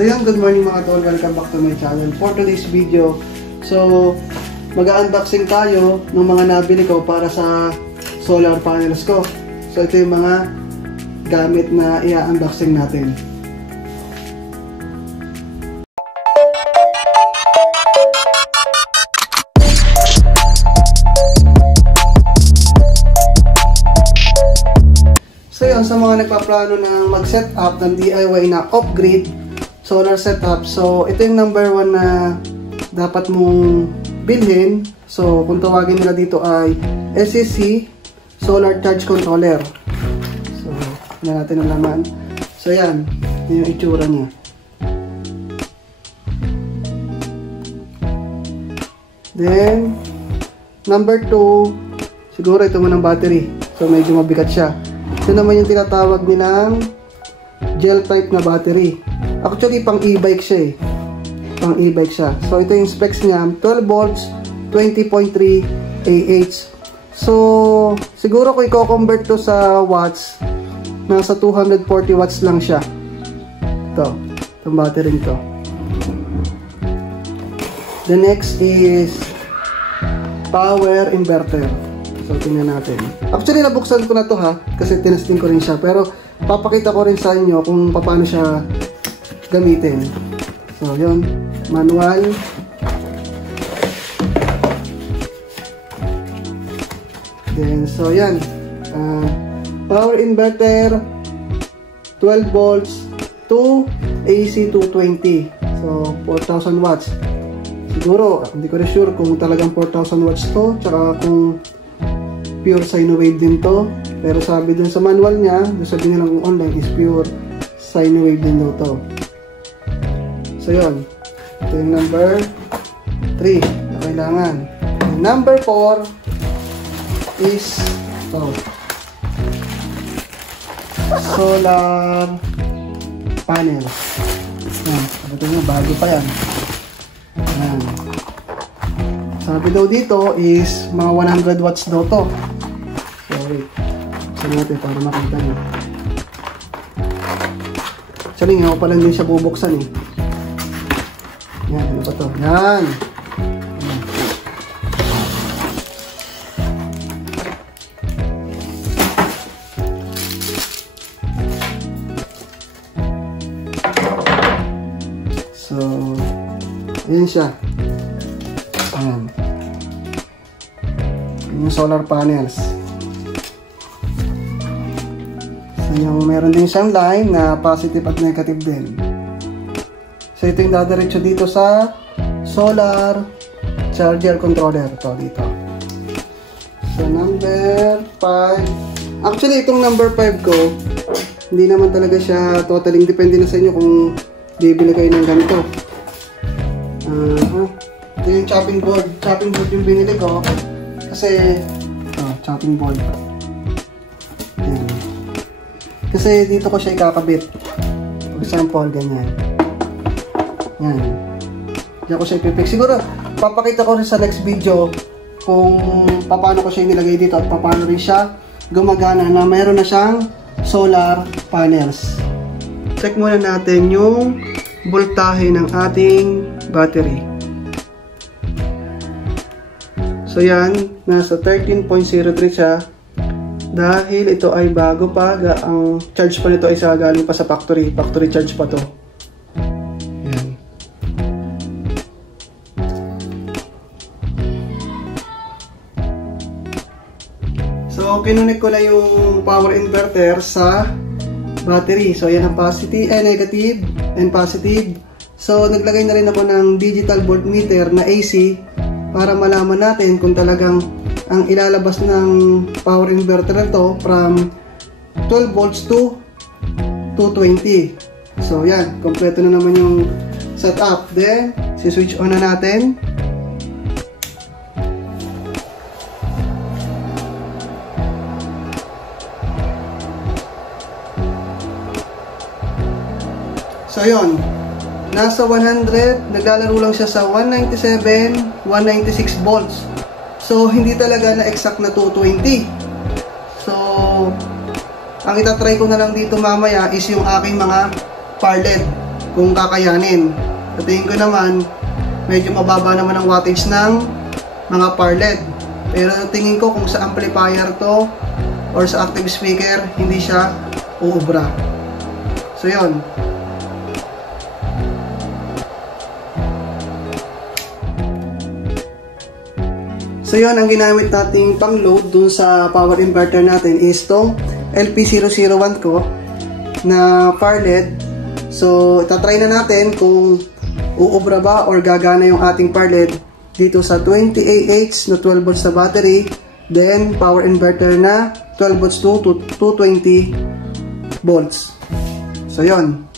So yan, good morning mga tol, welcome back to my channel. For today's video, so mag-unboxing tayo ng mga nabili ko para sa solar panels ko. So ito yung mga gamit na i-unboxing natin. So yun, sa mga nagpaplano ng mag-set up ng DIY na off-grid solar setup, so ito yung number 1 na dapat mong bilhin. So kung tawagin nila dito ay SCC Solar Charge Controller. So tingnan natin ang laman. So yan, yung itsura niya. Then number 2, siguro ito man ang battery. So medyo mabigat siya. Ito naman yung tinatawag nilang gel type na battery. Actually, pang e-bike siya eh. Pang e-bike siya. So, ito yung specs niya. 12 volts, 20.3 Ah. So, siguro kung i-convert to sa watts, nasa 240 watts lang siya. Ito. Itong battery ito. The next is power inverter. So, tingnan natin. Actually, nabuksan ko na to ha, kasi tinasting ko rin siya. Pero, papakita ko rin sa inyo kung paano siya gamitin. So, yun. Manual. Then, so, yan. Power inverter, 12 volts to AC 220. So, 4,000 watts. Siguro, hindi ko rin sure kung talagang 4,000 watts to, tsaka kung pure sine wave din to, pero sabi dun sa manual niya, sabi nila kung online is pure sine wave din daw to. So yun, ito yung number 3 na kailangan. And number 4 is solar panels. Yan, sabi nyo, bago pa yan. Yan. Sabi daw dito is mga 100 watts daw to. Sorry. Buksan natin para makita nyo. Actually, nga ako pa lang din siya bubuksan eh. Yan, ano ba to? Yan! So, yan siya. Ayan. Yung solar panels. So, yung meron din siyang line na positive at negative din. So, ito yung dadiretso dito sa solar charger controller. Ito, dito. So, number 5. Actually, itong number 5 ko, hindi naman talaga siya totaling. Depende na sa inyo kung bibili kayo ng ganito. Ito yung chopping board. Chopping board yung binili ko. Kasi, chopping board. Ayan. Kasi dito ko siya ikakabit. For example, ganyan. Yan. Diyan ko siya ipipix. Siguro, papakita ko rin sa next video kung paano ko siya nilagay dito at paano rin siya gumagana na mayroon na siyang solar panels. Check muna natin yung voltahe ng ating battery. So yan, nasa 13.03 siya. Dahil ito ay bago pa, ang charge pa nito ay galing pa sa factory. Factory charge pa to. Yan. So, kinunik ko na yung power inverter sa battery. So, yan ang positive, negative and positive. So, naglagay na rin ako ng digital voltmeter na AC para malaman natin kung talagang ang ilalabas ng power inverter nito from 12 volts to 220. So, yan. Kompleto na naman yung setup. Then, si-switch on na natin. So, yun. Nasa 100, naglalaro lang siya sa 197, 196 volts. So, hindi talaga na exact na 220. So, ang itatry ko na lang dito mamaya is yung aking mga PAR LED. kung kakayanin. Sa tingin ko naman, medyo mababa naman ang wattage ng mga power LED. Pero tingin ko kung sa amplifier to or sa active speaker, hindi siya uubra. So yun. So yun, ang ginamit nating pang-load dun sa power inverter natin is tong LP001 ko na power LED. So itatry na natin kung uubra ba or gagana yung ating power LED dito sa 20Ah na 12 volts na battery, then power inverter na 12 volts to 220 volts. So yun.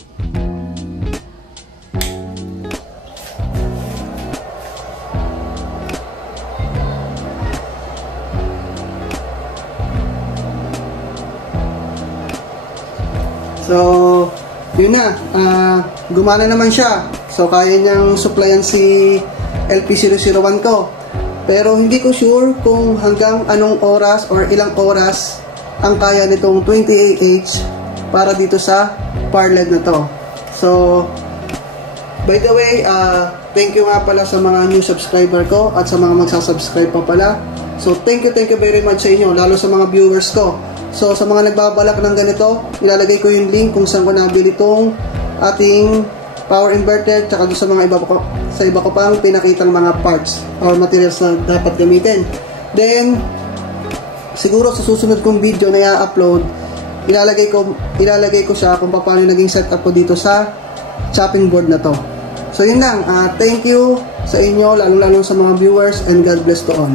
So, yun na. Gumana naman siya. So, kaya niyang supplyan si LP001 ko. Pero, hindi ko sure kung hanggang anong oras or ilang oras ang kaya nitong 20Ah para dito sa power LED na to. So, by the way, thank you nga pala sa mga new subscriber ko at sa mga magsasubscribe pa pala. So, thank you very much sa inyo, lalo sa mga viewers ko. So, sa mga nagbabalak ng ganito, ilalagay ko yung link kung saan ko nabili itong ating power inverter, tsaka doon sa mga iba ko pang pinakitang mga parts or materials na dapat gamitin. Then, siguro sa susunod kong video na i-upload, ilalagay ko siya kung paano naging setup ko dito sa chopping board na to. So, yun lang. Thank you sa inyo, lalo-lalo sa mga viewers, and God bless to all.